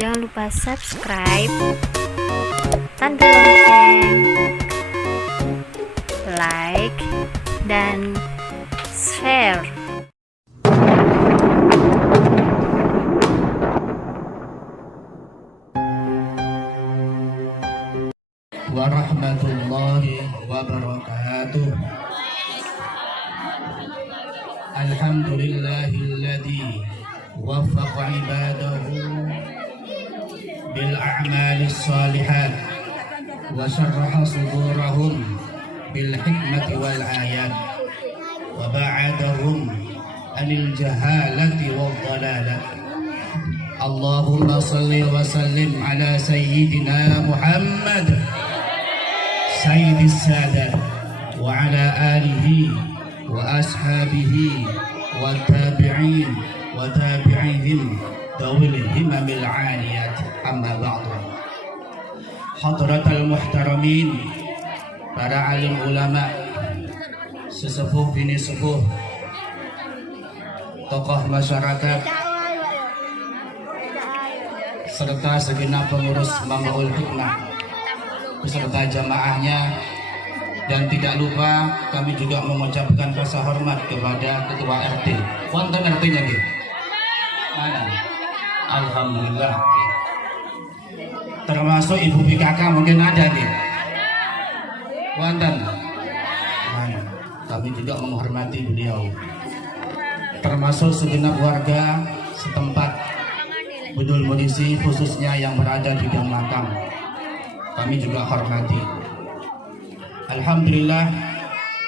Jangan lupa subscribe, tanda lonceng, like, dan share. Warahmatullahi wabarakatuh. Alhamdulillahilladzi waffaqa ibadahu bil a'malis salihat wa syarraha sudurahum bil hikmati wal ayat wa ba'adahum anil jahalati wal dalalah. Allahumma salli wa sallim ala sayyidina Muhammad sayyidis sadat wa ala alihi wa ashabihi wa tabi'in wa tabi'ihim dawil himamil 'aliyat, amma ba'du. Hadratal muhtaramin, para alim ulama, sesepuh bini sepuh, tokoh masyarakat, serta segenap pengurus Mambaul Hikmah beserta jamaahnya, dan tidak lupa kami juga mengucapkan rasa hormat kepada ketua RT. Wonten RT-nya gitu. Mana? Alhamdulillah. Termasuk Ibu PKK mungkin ada gitu. Wonten. Mana? Kami juga menghormati beliau. Termasuk segenap warga setempat Bedul Munisi, khususnya yang berada di Gang Makam, kami juga hormati. Alhamdulillah,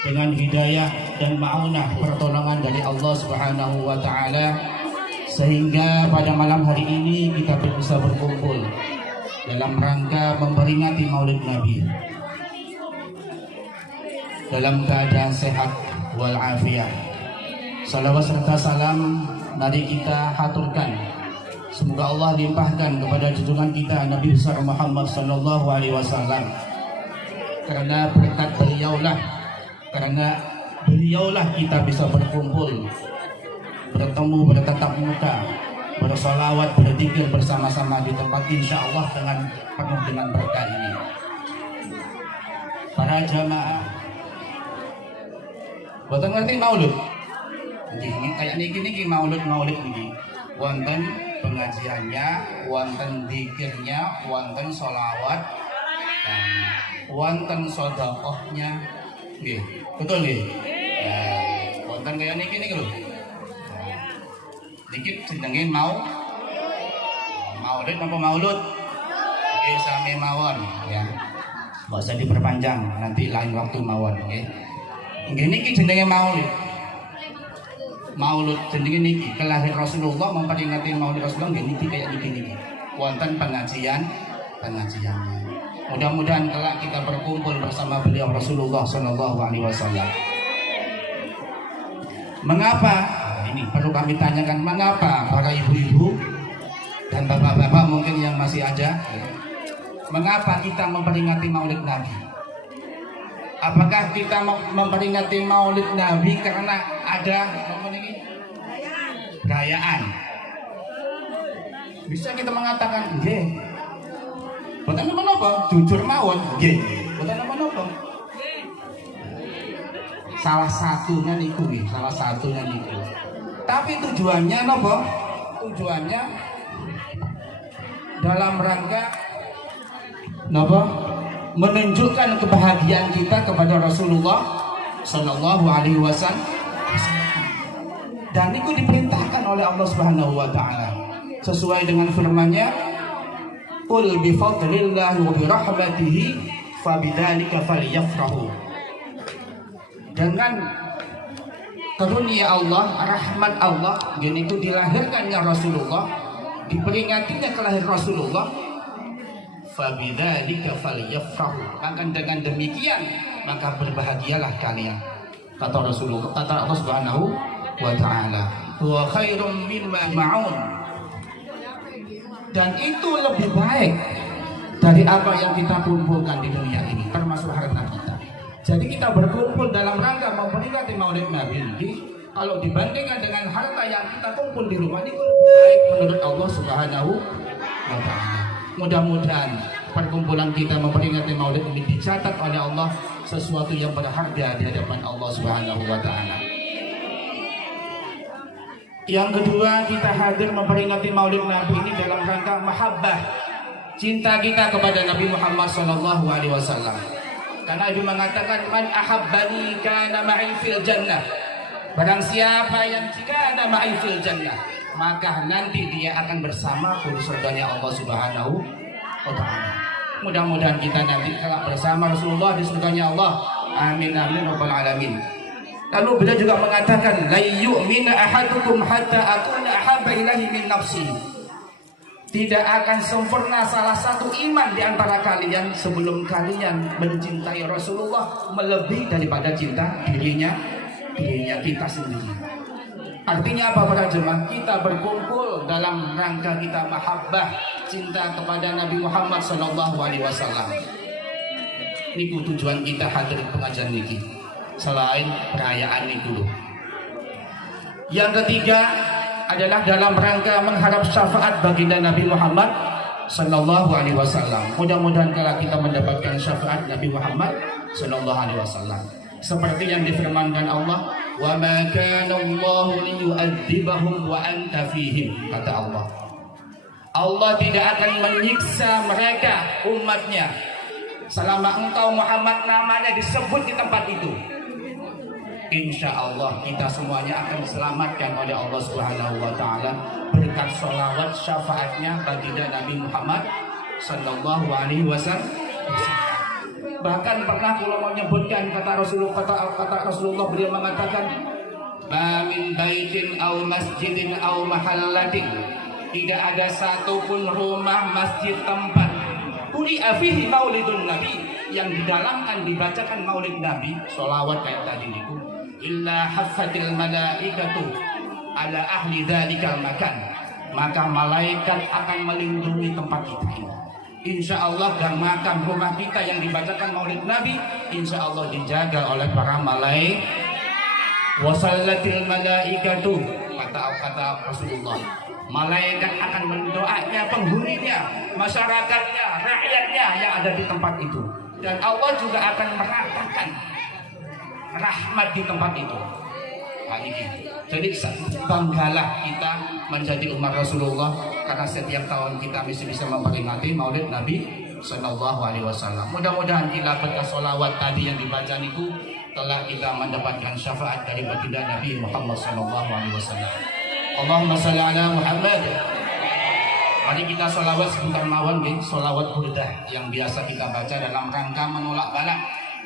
dengan hidayah dan ma'unah pertolongan dari Allah Subhanahu wa Ta'ala, sehingga pada malam hari ini kita bisa berkumpul dalam rangka memperingati Maulid Nabi dalam keadaan sehat walafiat. Salawat serta salam mari kita haturkan, semoga Allah limpahkan kepada junjungan kita Nabi besar Muhammad sallallahu alaihi wasallam. Karena berkat beliaulah kita bisa berkumpul, bertemu, bertatap muka, bersolawat, berzikir bersama-sama di tempat insya Allah dengan penuh dengan berkah ini. Para jamaah, boten ngerti maulud? Ini kayak niki maulud niki. Wonten pengajiannya, wonten zikirnya, wonten sholawat, dan wonten sedekahnya, nggih. Betul nggih? Ya, wonten kaya niki lho. Niki jenenge maulid apa maulud? Nggih, sami mawon ya. Enggak usah diperpanjang, nanti lain waktu mawon nggih. Nggih niki jenenge maulid. Maulud jenenge niki kelahir Rasulullah, memperingati Maulid Rasulullah nggih niki kayak niki. Wonten pengajiannya. Mudah-mudahan kelak kita berkumpul bersama beliau Rasulullah sallallahu alaihi wasallam. Mengapa? Ini perlu kami tanyakan, mengapa para ibu-ibu dan bapak-bapak mungkin yang masih ada, mengapa kita memperingati Maulid Nabi? Apakah kita memperingati Maulid Nabi karena ada perayaan? Bisa kita mengatakan, nggih. Boten menapa, jujur mawon, nggih. Boten menapa. Salah satunya niku. Tapi tujuannya napa? Tujuannya dalam rangka napa? Menunjukkan kebahagiaan kita kepada Rasulullah sallallahu alaihi wasallam. Dan itu diperintahkan oleh Allah Subhanahu wa Ta'ala sesuai dengan firman-Nya, qul bi fadlillahi wa bi rahmatihi fabidzalika falyafrahu. Dengan karunia Allah, rahmat Allah, gini itu dilahirkannya Rasulullah, diperingatinya kelahiran Rasulullah, fabidzalika falyafrahu. Maka dengan demikian maka berbahagialah kalian, kata Rasulullah, kata Allah Subhanahu wa Ta'ala, wa khairum mimma ma'un. Dan itu lebih baik dari apa yang kita kumpulkan di dunia ini, termasuk harta kita. Jadi kita berkumpul dalam rangka memperingati Maulid Nabi ini, kalau dibandingkan dengan harta yang kita kumpul di rumah, itu lebih baik menurut Allah Subhanahu wa ta'ala. Mudah-mudahan perkumpulan kita memperingati Maulid ini dicatat oleh Allah sesuatu yang berharga di hadapan Allah Subhanahu wa taala. Yang kedua, kita hadir memperingati Maulid Nabi ini dalam rangka mahabbah, cinta kita kepada Nabi Muhammad sallallahu alaihi wasallam. Karena Nabi mengatakan, man ahabbani kana ma'i fil jannah. Barang siapa yang kana ma'i fil jannah, maka nanti dia akan bersama di surganya Allah Subhanahu wa taala. Mudah-mudahan kita nanti kelak bersama Rasulullah di surganya Allah. Amin amin rabbal alamin. Lalu beliau juga mengatakan, la yu'mina ahadukum hatta akuna ahabba ilahi min nafsi. Tidak akan sempurna salah satu iman di antara kalian sebelum kalian mencintai Rasulullah melebihi daripada cinta dirinya kita sendiri. Artinya apa para jemaah? Kita berkumpul dalam rangka kita mahabbah, cinta kepada Nabi Muhammad sallallahu alaihi wasallam. Ini tujuan kita hadir pengajian niki. Selain perayaan itu. Yang ketiga adalah dalam rangka mengharap syafaat baginda Nabi Muhammad sallallahu alaihi wasallam. Mudah-mudahan kalau kita mendapatkan syafaat Nabi Muhammad sallallahu alaihi wasallam. Seperti yang difirmankan Allah, "Wa ma kana Allahu liyu'adzibahum wa anta fihim," kata Allah. Allah tidak akan menyiksa mereka umatnya selama engkau Muhammad namanya disebut di tempat itu. Insya Allah kita semuanya akan diselamatkan oleh Allah Subhanahu wa taala berkat sholawat syafaatnya baginda Nabi Muhammad sallallahu alaihi wasallam. Bahkan pernah kalau menyebutkan kata Rasulullah beliau mengatakan, "Ma min baitin aw masjidin aw mahallatin." Tidak ada satupun rumah, masjid, tempat quri'a fihi maulidun nabi yang di dalam kan dibacakan maulid Nabi, sholawat kayak tadi itu, illa haffatil malaikatu ala ahli dzalikal makan, maka malaikat akan melindungi tempat kita ini. Insya Allah gang makam rumah kita yang dibacakan maulid Nabi, insya Allah dijaga oleh para malaikat. Wasallatil malaikatu, kata Rasulullah, malaikat akan mendoanya penghuninya, masyarakatnya, rakyatnya yang ada di tempat itu, dan Allah juga akan meratakan rahmat di tempat itu. Nah, ini. Jadi banggalah kita menjadi umat Rasulullah karena setiap tahun kita mesti bisa memperingati Maulid Nabi sallallahu alaihi wasallam. Mudah-mudahan kita berkat sholawat tadi yang dibaca itu telah kita mendapatkan syafaat dari baginda Nabi Muhammad sallallahu alaihi wasallam. Allahumma shalli ala Muhammad. Mari kita sholawat sebentar mawon, sholawat burdah yang biasa kita baca dalam rangka menolak balak.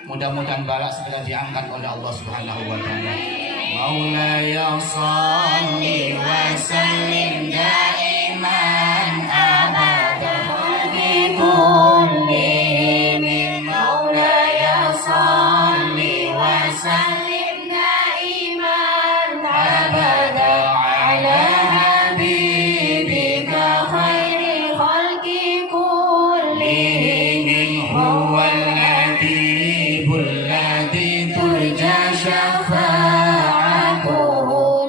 Mudah-mudahan balak segera diangkat oleh Allah Subhanahu wa taala. Maulaya shalli wa sallim daiman abadan fi kulli min. Maulaya shalli wa sallim daiman abadan ala habibika khairi khalqi kullihim huwal latiful ladzi turja syafa'atuhu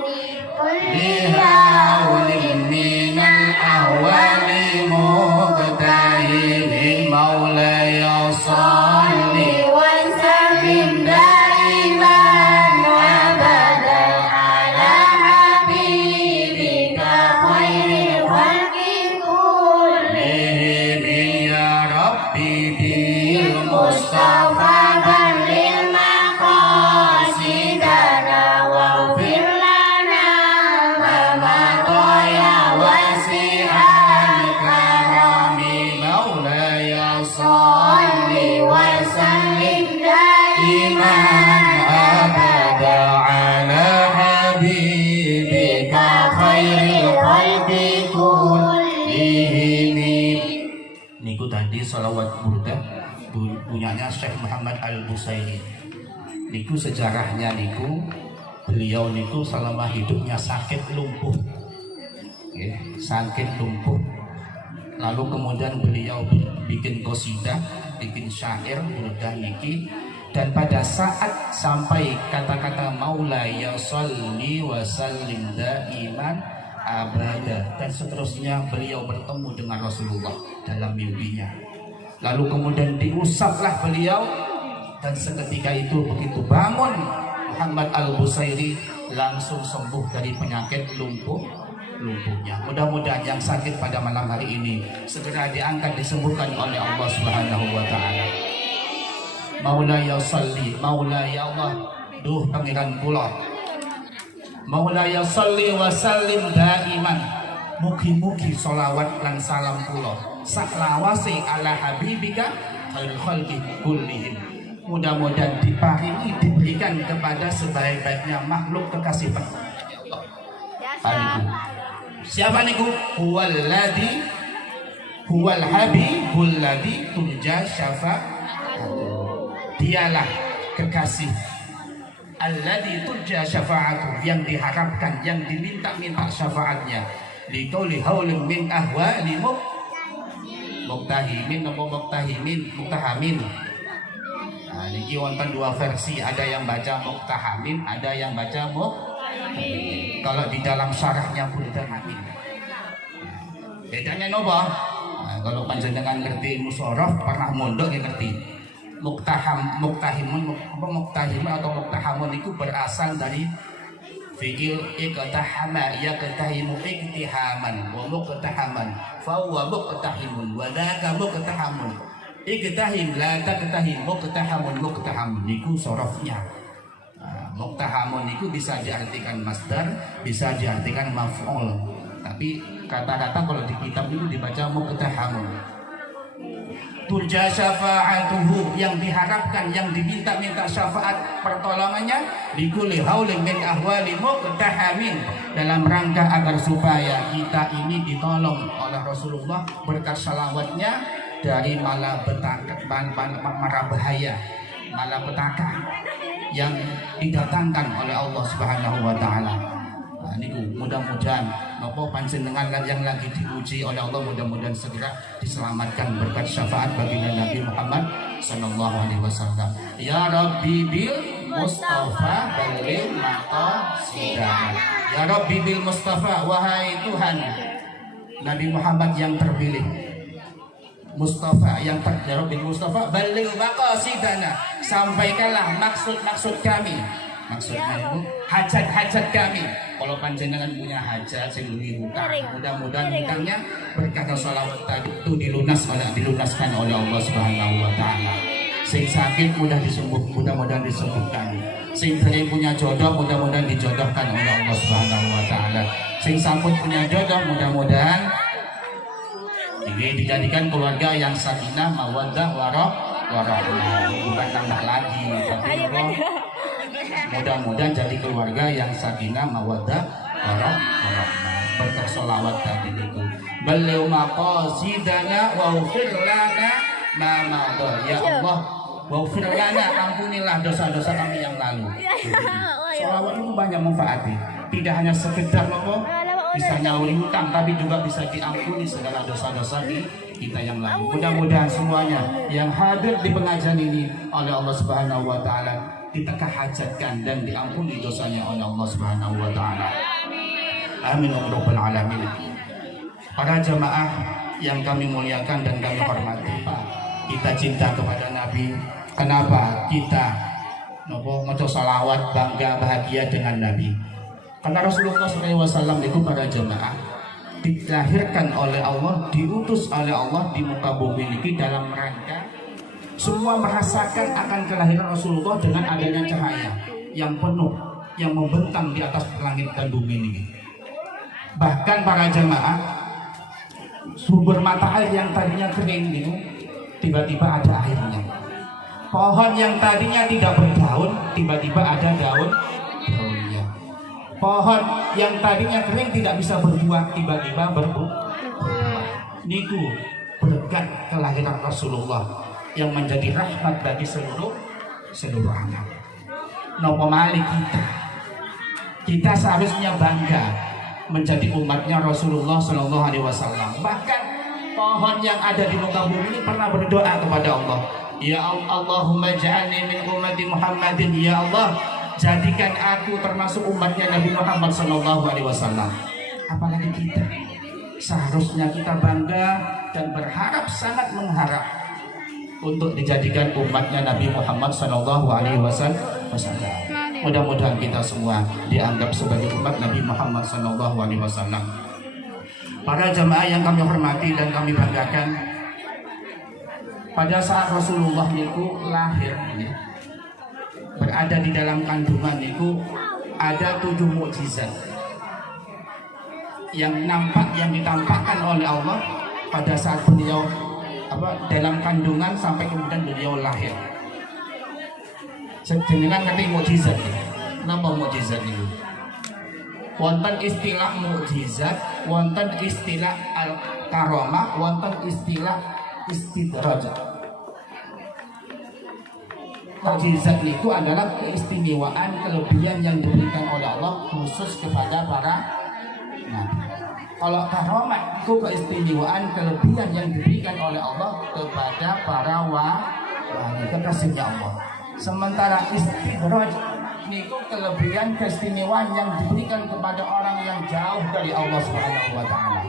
li haulin minal ahwali muqtahilin. Maulaya shalli wa sallim daiman abadan ala habibika khairil khalqi kullihim ya Rabbi bil Mustafa balil maqasidana waghfir lana ma madaya wasi'al karami. Maulaya shalli wa sallim daiman abada ala habibika khairil khalqi kullihim. Niku tadi salawat burdah punyanya Syekh Muhammad Al-Busairi. Niku sejarahnya niku beliau niku selama hidupnya sakit lumpuh. Sakit lumpuh. Lalu kemudian beliau bikin qasidah, bikin syair burdah niki, dan pada saat sampai kata-kata Maulaya sholli wa sallim daiman abada, dan seterusnya beliau bertemu dengan Rasulullah dalam mimpinya. Lalu kemudian diusaplah beliau, dan seketika itu begitu bangun Muhammad Al-Busairi langsung sembuh dari penyakit lumpuhnya. Mudah-mudahan yang sakit pada malam hari ini segera diangkat, disembuhkan oleh Allah Subhanahu wa taala. Maulaya salli, Maulaya Allah, duh pangeran kula. Maulaya salli wa sallim daiman. Mugi-mugi sholawat lan salam kula saklawase ala habibika khairul khalqi kullihim. Mudah-mudahan diparingi, diberikan kepada sebaik-baiknya makhluk kekasih Allah. Siapa niku? Huwaladzi huwal habibul ladzi turja syafa'atuh. Dialah kekasih alladzi turja syafa'atuh, yang diharapkan, yang diminta-minta syafaatnya. Liqauli haulin min ahwali muktahimin muktahamin. Nah, ini wonten dua versi, ada yang baca muktahamin, ada yang baca kalau di dalam syarahnya Burda Amin. Bedanya nopo? Nah, kalau panjenengan ngerti musorof, pernah mondok ya ngerti. Muktahimun atau muktahamun itu berasal dari fi'il iqtahama, yaqtahimu iqtihaman wa muqtahaman fa huwa muqtahimun wa dzaka muqtahamun. Iqtahim la taqtahim, muqtahamun niku sorofnya. Muktahamun itu bisa diartikan masdar, bisa diartikan maf'ul. Tapi kata-kata kalau di kitab itu dibaca muktahamun. Turja syafa'atuhu, yang diharapkan, yang diminta-minta syafaat pertolongannya, likulli haulin min ahwali muqtahamin, dalam rangka agar supaya kita ini ditolong oleh Rasulullah berkat salawatnya dari malapetaka, mara bahaya, malapetaka yang didatangkan oleh Allah Subhanahu wa taala. Nah, niku mudah-mudahan napa panjenengan yang lagi diuji oleh Allah mudah-mudahan segera diselamatkan berkat syafaat baginda Nabi Muhammad sallallahu alaihi wasallam. Ya Rabbi bil Mustafa balil maqasidana. Ya Rabbi bil Mustafa, wahai Tuhan Nabi Muhammad yang terpilih, Mustafa yang terjadi Mustafa balil maqasidana, sampaikanlah maksud kami. Maksudnya itu hajat-hajat kami. Kalau panjenengan punya hajat sing hutang, mudah-mudahan hutangnya berkat sholawat tadi itu dilunaskan oleh Allah Subhanahu wa taala. Sing sakit mudah-mudahan disembuhkan. Sing sering punya jodoh mudah-mudahan dijodohkan oleh Allah Subhanahu wa taala. Sing sampun punya jodoh mudah-mudahan dijadikan keluarga yang sakinah, mawaddah, warahmah. Bukan tambah lagi, tapi mudah-mudahan jadi keluarga yang sakinah, mawaddah, warahmah. Berkat sholawat tadi itu. Beliau maqasidana waghfir lana ma madha. Ya Allah, waghfir lana, ampunilah dosa-dosa kami yang lalu. Sholawat itu banyak manfaatnya. Tidak hanya sekedar bisa nyauri hutang, tapi juga bisa diampuni segala dosa-dosa kita yang lalu. Mudah-mudahan semuanya yang hadir di pengajian ini oleh Allah Subhanahu wa taala ditekah hajatkan dan diampuni dosanya oleh Allah Subhanahu wa taala. Amin ya rabbal alamin. Para jamaah yang kami muliakan dan kami hormati, kita cinta kepada Nabi. Kenapa kita maca salawat, bangga, bahagia dengan Nabi? Karena Rasulullah SAW itu para jemaah dilahirkan oleh Allah, diutus oleh Allah di muka bumi ini dalam rangka semua merasakan akan kelahiran Rasulullah dengan adanya cahaya yang penuh, yang membentang di atas langit dan bumi ini. Bahkan para jemaah, sumber mata air yang tadinya kering itu tiba-tiba ada airnya. Pohon yang tadinya tidak berdaun tiba-tiba ada daunnya. Pohon yang tadinya kering tidak bisa berbuah tiba-tiba berbuah. Niku berkat kelahiran Rasulullah yang menjadi rahmat bagi seluruh alam. Nopo malih kita seharusnya bangga menjadi umatnya Rasulullah Shallallahu Alaihi Wasallam. Bahkan pohon yang ada di muka bumi ini pernah berdoa kepada Allah, Ya Allahumma ja'alni min ummati Muhammadin. Ya Allah, jadikan aku termasuk umatnya Nabi Muhammad Sallallahu Alaihi Wasallam. apalagi kita. Seharusnya kita bangga dan berharap, sangat mengharap untuk dijadikan umatnya Nabi Muhammad SAW. Mudah-mudahan kita semua dianggap sebagai umat Nabi Muhammad SAW. Para jamaah yang kami hormati dan kami banggakan, pada saat Rasulullah niku lahir, berada di dalam kandungan niku, ada 7 mukjizat yang ditampakkan oleh Allah pada saat beliau dalam kandungan sampai kemudian beliau lahir. Jenengan ngerti mukjizat? Napa mukjizat itu? Wonten istilah mukjizat, wonten istilah al-karamah, wonten istilah istidraj. Mukjizat itu adalah keistimewaan, kelebihan yang diberikan oleh Allah khusus kepada para nabi. Kalau karamah itu keistimewaan, kelebihan yang diberikan oleh Allah kepada para wali, kekasihnya Allah. Sementara istidraj niku kelebihan, keistimewaan yang diberikan kepada orang yang jauh dari Allah Subhanahu wa taala.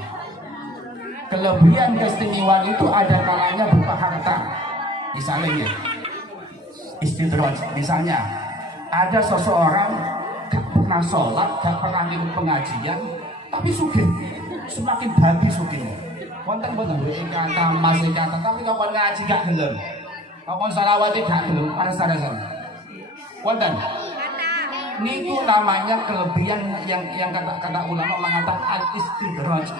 Kelebihan keistimewaan itu ada kalanya berupa harta. Misalnya ya, istidraj, misalnya ada seseorang gak pernah sholat, gak pernah ikut pengajian, tapi sugih, semakin bagus sugihnya. Wonten boten kata masih kata, tapi kapan ngaji gak gelem, kapan salawati gak gelem, alasan. Wonten. Niku namanya kelebihan yang kata ulama mengatakan al-istidraj.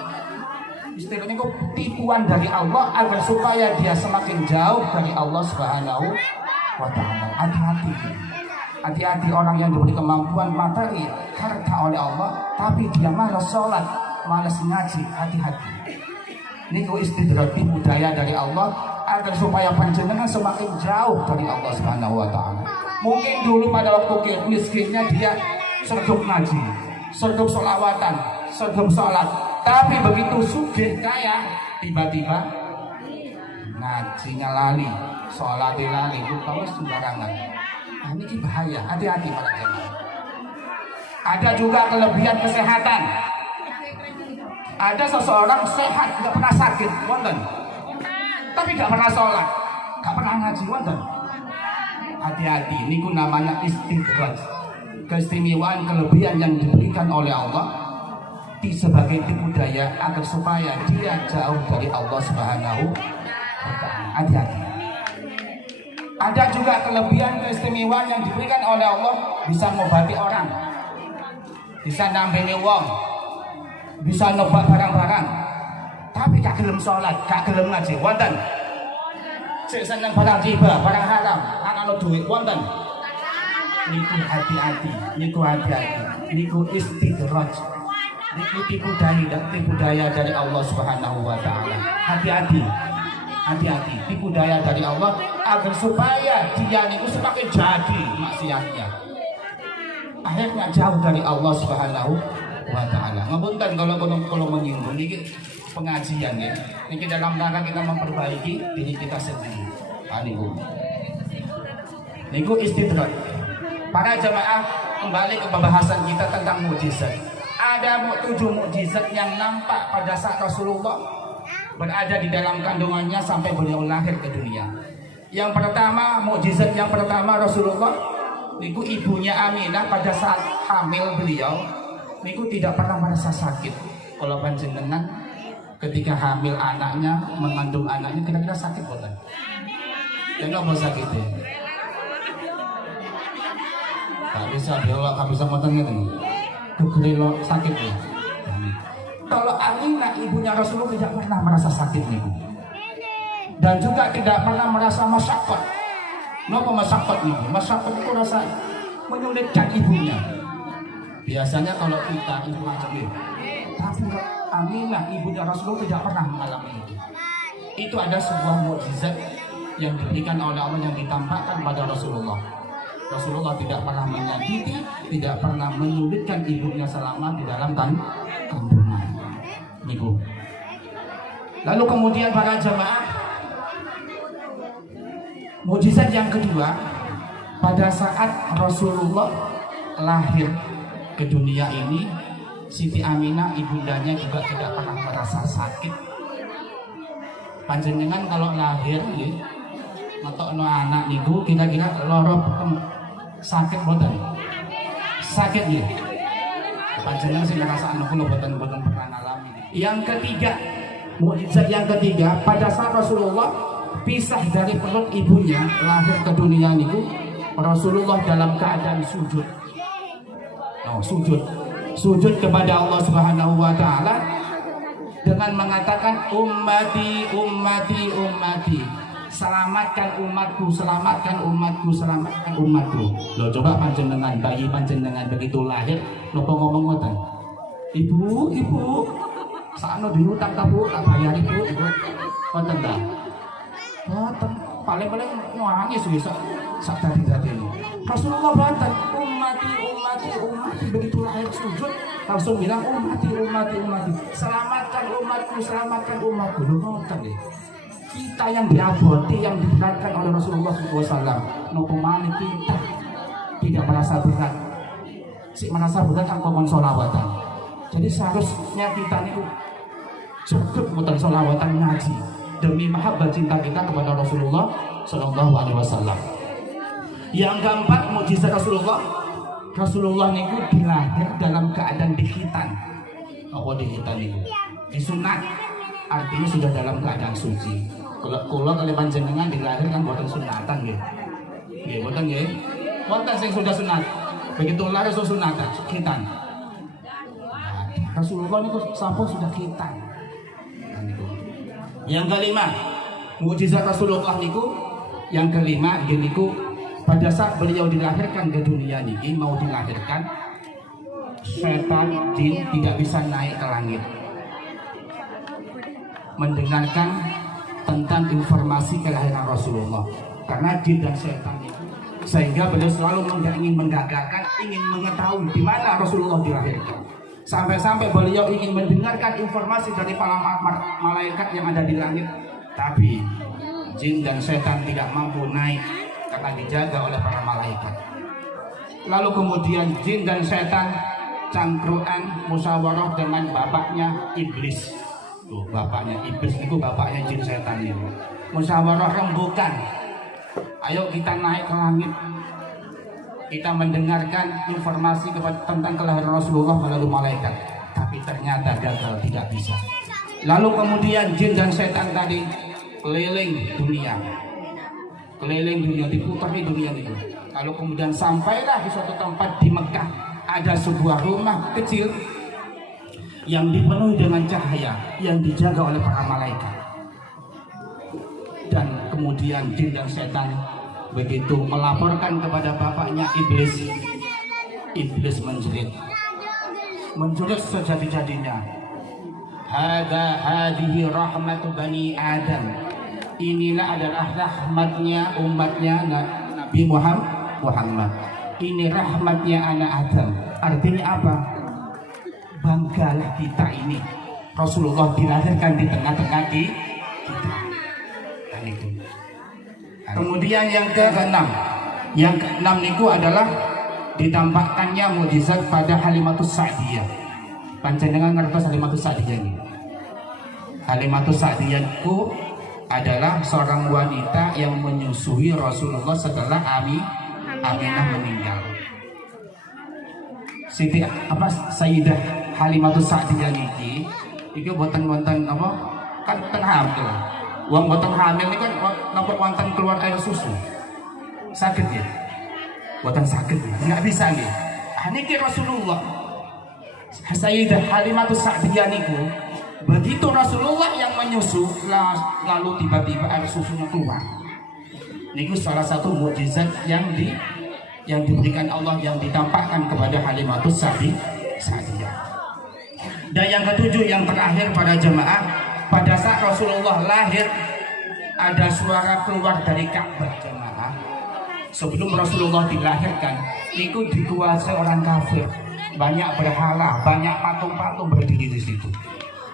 Istidraj niku tipuan dari Allah agar supaya dia semakin jauh dari Allah Subhanahu wa taala. Hati-hati orang yang diberi kemampuan materi, harta oleh Allah, tapi dia malas sholat, malas ngaji. Hati-hati. Niku istidraj, tipu daya dari Allah agar supaya panjenengan semakin jauh dari Allah Subhanahu wa taala. Mungkin dulu pada waktu miskinnya dia sergap ngaji, sergap sholawatan, sergap sholat, tapi begitu sugih kaya, tiba-tiba ngajinya lali, sholatnya lali, lupa sembarangan. Nah, ini bahaya, hati-hati para jemaah. Ada juga kelebihan kesehatan. Ada seseorang sehat, tidak pernah sakit, wonten, tapi tidak pernah sholat, tidak pernah ngaji, wonten. Hati-hati, niku namanya istidraj, keistimewaan, kelebihan yang diberikan oleh Allah sebagai tipu daya agar supaya dia jauh dari Allah Subhanahu wa taala. Hati-hati. Ada juga kelebihan, keistimewaan yang diberikan oleh Allah, bisa mengobati orang, bisa nambeni wong, bisa nobak barang-barang, tapi gak gelem sholat, gak gelem ngaji, wonten. Sik seneng barang riba, barang haram, ana duit, wonten. Niku hati-hati, niku istidraj, niku tipu daya dari Allah Subhanahu wa taala. Hati-hati, tipu daya dari Allah agar supaya dia niku semakin jadi maksiatnya, akhirnya jauh dari Allah Subhanahu wa taala. Ngapunten kalau menyinggung niki pengajian ya. Niki dalam rangka kita memperbaiki diri kita sendiri. Niku istidraj. Para jemaah, kembali ke pembahasan kita tentang mukjizat. Ada 7 mukjizat yang nampak pada saat Rasulullah berada di dalam kandungannya sampai beliau lahir ke dunia. Yang pertama, mukjizat yang pertama Rasulullah niku ibunya Aminah pada saat hamil beliau niku tidak pernah merasa sakit. Kalau panjenengan ketika hamil anaknya, mengandung anaknya, kira-kira sakit bukan? Kenapa sakit ya? Tak bisa, kalau tak bisa ngoten gitu. Kegelilo sakit ya. Kalau Aminah ibunya Rasulullah tidak pernah merasa sakit nih, dan juga tidak pernah merasa masyarakat. Kenapa masyarakat nih? Masyarakat itu rasa menyulitkan ibunya. Biasanya kalau kita ibu macam ini, tapi Aminah ibunya Rasulullah tidak pernah mengalami itu. Itu ada sebuah mukjizat yang diberikan oleh Allah, yang ditampakkan pada Rasulullah. Rasulullah tidak pernah menyakiti, tidak pernah menyulitkan ibunya selama di dalam kandungan. Niku. Lalu kemudian para jemaah, mukjizat yang kedua pada saat Rasulullah lahir ke dunia ini, Siti Aminah ibundanya juga tidak pernah merasa sakit. Panjenengan kalau lahir nggih ngetokno anak niku kira-kira loro sakit boten? Sakit nggih. Panjenengan sing ngrasakno kula boten pernah ngalami. Yang ketiga, mukjizat yang ketiga, pada saat Rasulullah pisah dari perut ibunya lahir ke dunia niku, Rasulullah dalam keadaan sujud. Sujud kepada Allah Subhanahu wa taala dengan mengatakan ummati ummati ummati, selamatkan umatku, selamatkan umatku, selamatkan umatku. Loh coba panjenengan, bayi panjenengan begitu lahir nopo ngomong ngoten? Ibu, sakno diutang ta Bu, tak bayar ibu. Ngoten ta? Ngoten, paling-paling nangis wis sak dadi-dadine. Rasulullah banten, ummati ummati ummati, begitu lahir sujud langsung bilang ummati ummati ummati, selamatkan umatku, selamatkan umatku. Lho ngoten nggih. Kita yang diaboti, yang diberatkan oleh Rasulullah SAW, nopo maneh kita tidak merasa berat. Si merasa berat kan ngomong sholawatan. Jadi seharusnya kita niku cukup muter sholawatan ngaji demi mahabbah cinta kita kepada Rasulullah SAW. Yang keempat, mukjizat Rasulullah niku dilahir dalam keadaan dikhitan. Apa dikhitan niku? Disunat, artinya sudah dalam keadaan suci. Kalau kali panjenengan dilahirkan boten sunatan nggih. Nggih boten nggih. Wonten sing sudah sunat. Begitu lahir sunatan, khitan. Rasulullah niku sampun sudah khitan. Yang kelima, mukjizat Rasulullah niku yang kelima niku pada saat beliau dilahirkan ke dunia niki, mau dilahirkan, setan jin tidak bisa naik ke langit mendengarkan tentang informasi kelahiran Rasulullah, karena jin dan setan itu, sehingga beliau selalu ingin menggagalkan, ingin mengetahui di mana Rasulullah dilahirkan. Sampai-sampai beliau ingin mendengarkan informasi dari para malaikat yang ada di langit, tapi jin dan setan tidak mampu naik karena dijaga oleh para malaikat. Lalu kemudian jin dan setan cangkruan musyawarah dengan bapaknya iblis. Tuh, bapaknya iblis itu bapaknya jin setan itu. Musyawarah rembukan. Ayo kita naik ke langit. Kita mendengarkan informasi tentang kelahiran Rasulullah melalui malaikat. Tapi ternyata gagal, tidak bisa. Lalu kemudian jin dan setan tadi keliling dunia, diputari dunia itu. Lalu kemudian sampailah di suatu tempat di Mekah, ada sebuah rumah kecil yang dipenuhi dengan cahaya yang dijaga oleh para malaikat. Dan kemudian jin dan setan begitu melaporkan kepada bapaknya iblis menjerit sejadi-jadinya. Hadihi rahmatu bani Adam, inilah adalah rahmatnya umatnya Nabi Muhammad. Ini rahmatnya anak Adam. Artinya apa? Banggalah kita ini, Rasulullah dilahirkan di tengah-tengah kita. Dan itu. Kemudian yang keenam niku adalah ditampakkannya mukjizat pada Halimatus Sa'diyah. Panjenengan ngertos Halimatus Sa'diyah ini? Halimatus Sa'diyah itu adalah seorang wanita yang menyusui Rasulullah setelah Aminah meninggal. Sayyidah Halimatus Sa'diyah niki iki boten-boten apa kan tengah hamil. Wong boten hamil niki kan napa wonten keluar air susu. Sakit ya? Boten sakit. Enggak bisa nggih. Niki Rasulullah Sayyidah Halimatus Sa'diyah niku begitu Rasulullah yang menyusu lalu tiba-tiba air susunya keluar. Niku salah satu mukjizat yang diberikan Allah, yang ditampakkan kepada Halimatus Sa'diyah. Dan yang ketujuh, yang terakhir pada jemaah, pada saat Rasulullah lahir ada suara keluar dari Ka'bah jemaah. Sebelum Rasulullah dilahirkan, niku dikuasai orang kafir, banyak berhala, banyak patung-patung berdiri di situ.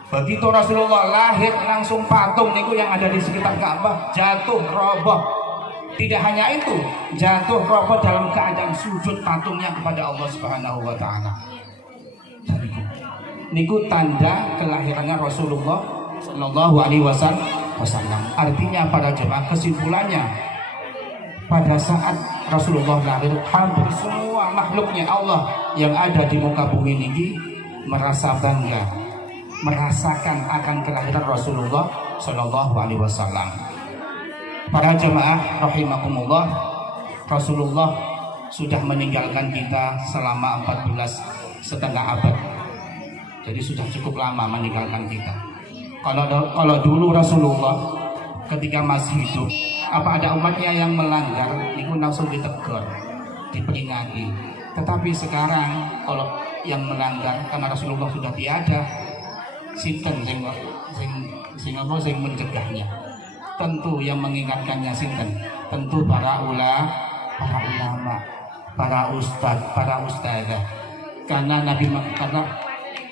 Begitu Rasulullah lahir, langsung patung niku yang ada di sekitar Ka'bah jatuh roboh. Tidak hanya itu, jatuh roboh dalam keadaan sujud patungnya kepada Allah Subhanahu wa taala. niku tanda kelahirannya Rasulullah Shallallahu Alaihi Wasallam. Artinya para jemaah, kesimpulannya pada saat Rasulullah lahir, hampir semua makhluknya Allah yang ada di muka bumi ini merasa bangga, merasakan akan kelahiran Rasulullah Shallallahu Alaihi Wasallam. Para jemaah rahimakumullah, Rasulullah sudah meninggalkan kita selama 14,5 abad. Jadi sudah cukup lama meninggalkan kita. Kalau dulu Rasulullah ketika masih hidup, apa ada umatnya yang melanggar, itu langsung ditegur, diperingati. Tetapi sekarang kalau yang melanggar karena Rasulullah sudah tiada, sinten sing mencegahnya? Tentu yang mengingatkannya sinten? Tentu para ulama, para ustadzah. Karena karena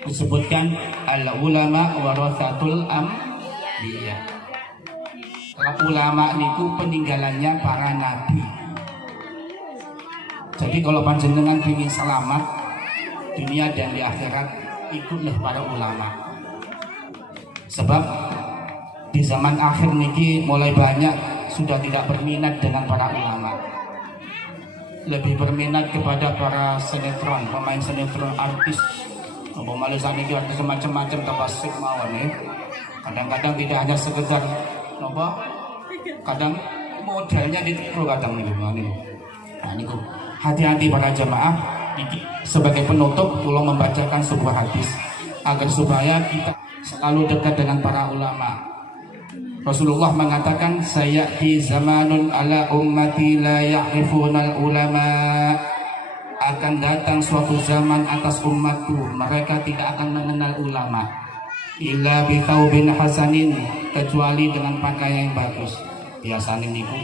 disebutkan al ulama warathatul anbiya. Ulama niku peninggalannya para nabi. Jadi kalau panjenengan ingin selamat dunia dan di akhirat, ikutlah para ulama. Sebab di zaman akhir niki mulai banyak sudah tidak berminat dengan para ulama, lebih berminat kepada para sinetron, pemain sinetron, artis. Malaysia niki artis macam-macam terpasik mawon nih. Kadang-kadang tidak hanya sekedar kadang modelnya ditiru kadang nih. Nah niku hati-hati para jamaah. Sebagai penutup, tolong membacakan sebuah hadis agar supaya kita selalu dekat dengan para ulama. Rasulullah mengatakan, sayati zamanun ala ummati la ya'rifunal ulama. Akan datang suatu zaman atas umatku, mereka tidak akan mengenal ulama illa bi thawbin hasanin, kecuali dengan pakaian yang bagus. Biasanya niku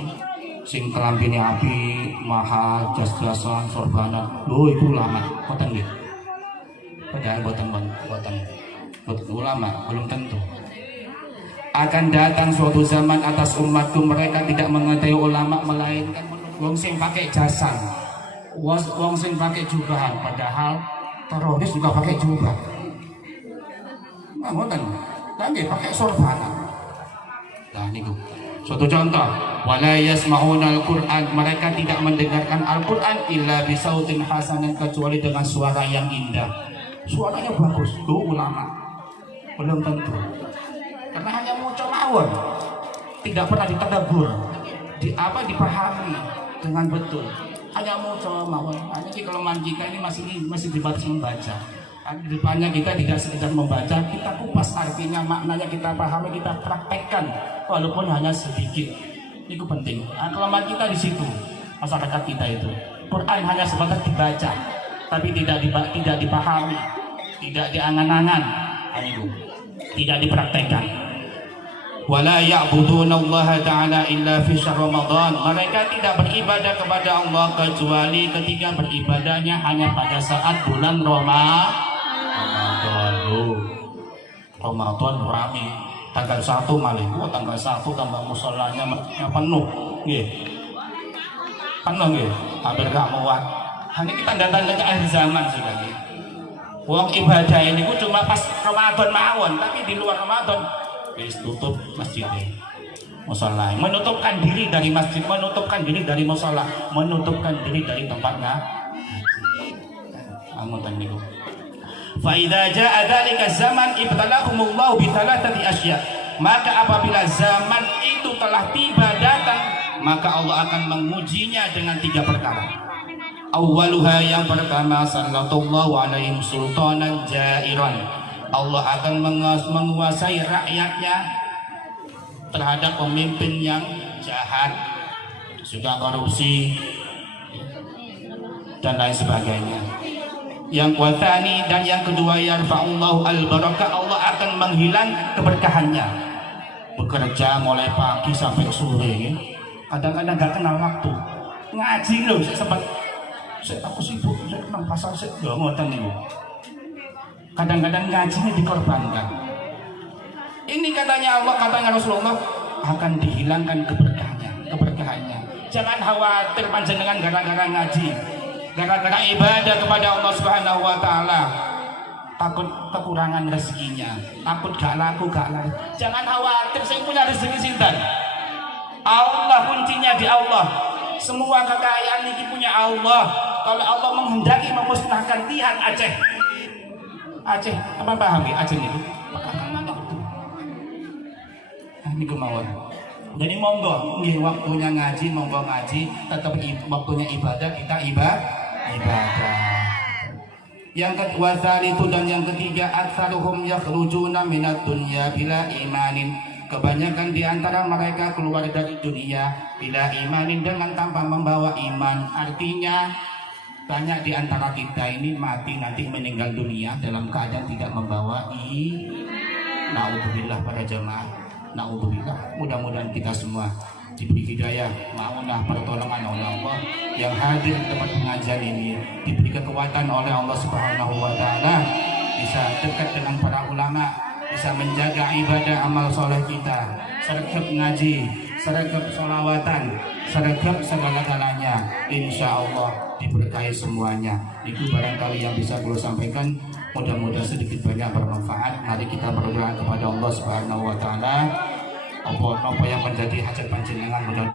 sing kelambine api, mahal, jas-jasan, sorbana. Lho itu ulama, boten nggih. Padahal boten ulama, belum tentu. Akan datang suatu zaman atas umatku, mereka tidak mengetahui ulama melainkan wong sing pakai jasan, wong sing pakai jubahan. Padahal teroris juga pakai jubah. Ngoten, lagi pakai sorbana. Nah niku suatu contoh, wala yasma'una al-Qur'an, mereka tidak mendengarkan Al-Qur'an illa bisautin hasanin, kecuali dengan suara yang indah. Suaranya bagus, itu ulama. Belum tentu. Karena hanya maca mawon, tidak pernah ditadabbur, dipahami dengan betul. Hanya maca mawon. Hanya kelemahan kita ini masih dibatas membaca. Di depannya kita tidak sekedar membaca, kita kupas artinya, maknanya kita pahami, kita praktekkan walaupun hanya sedikit. Itu penting. Nah, kelemahan kita di situ, masyarakat kita itu. Quran hanya sebatas dibaca, tapi tidak dipahami, tidak diangan-angan, tidak dipraktekkan. Wala ya'budunallaha ta'ala illa fi syahr Ramadan. Mereka tidak beribadah kepada Allah kecuali ketika beribadahnya hanya pada saat bulan Ramadan. Ramadan rame. Tanggal 1 malih, tanggal 1 tambah musholanya penuh. Nggih. Penuh nggih. Hampir gak muat. Hanya kita tanda-tanda ke akhir zaman sudah nggih. Wong ibadah ini cuma pas Ramadan mawon, tapi di luar Ramadan wis tutup masjidnya, mushola, menutupkan diri dari masjid, menutupkan diri dari mushola, menutupkan diri dari tempatnya. Angotan niku. Fa idza jaa dzalika zaman ibtalahumullahu bi thalathati asya. Maka apabila zaman itu telah tiba datang, maka Allah akan mengujinya dengan 3 perkara. Awwaluha, yang pertama, sallallahu alaihim sultanan jairan. Allah akan menguasai rakyatnya terhadap pemimpin yang jahat, suka korupsi dan lain sebagainya. Yang kuatani, dan yang kedua, yarfa'ullahu al-barakah, Allah akan menghilang keberkahannya. Bekerja mulai pagi sampai sore, kadang-kadang gak kenal waktu. Ngaji loh, aku sibuk, saya kenal pasal saya gak ngoten niku. Kadang-kadang ngajinya dikorbankan. Ini katanya Allah, katanya Rasulullah, akan dihilangkan keberkahannya. Jangan khawatir panjenengan gara-gara ngaji, gara-gara ibadah kepada Allah Subhanahu wa taala. takut kekurangan rezekinya, takut gak laku gak laris. Jangan khawatir, saya punya rezeki sinten. Allah, kuncinya di Allah. Semua kekayaan ini punya Allah. Kalau Allah menghendaki memusnahkan, lihat Aceh. Aceh, apa paham ya Aceh itu? Ini kemauan. Jadi monggo, nggih waktunya ngaji, monggo ngaji, tetap waktunya ibadah, kita ibadah. Yang kedua itu dan yang ketiga, aktsaruhum yakhrujuna minad dunya bila imanin. Kebanyakan di antara mereka keluar dari dunia bila imanin, dengan tanpa membawa iman. Artinya banyak di antara kita ini mati nanti meninggal dunia dalam keadaan tidak membawa Naudzubillah para jamaah. Naudzubillah. Mudah-mudahan kita semua diberi hidayah, maunah, pertolongan oleh Allah. Yang hadir di tempat pengajian ini diberi kekuatan oleh Allah Subhanahu wa taala, bisa dekat dengan para ulama, bisa menjaga ibadah amal soleh kita, sergap ngaji, sergap sholawatan, sergap segala-galanya. Insya Allah diberkahi semuanya. Itu barangkali yang bisa saya sampaikan. Mudah-mudahan sedikit banyak bermanfaat. Mari kita berdoa kepada Allah Subhanahu wa taala. Apa yang menjadi hajat panjenengan mudah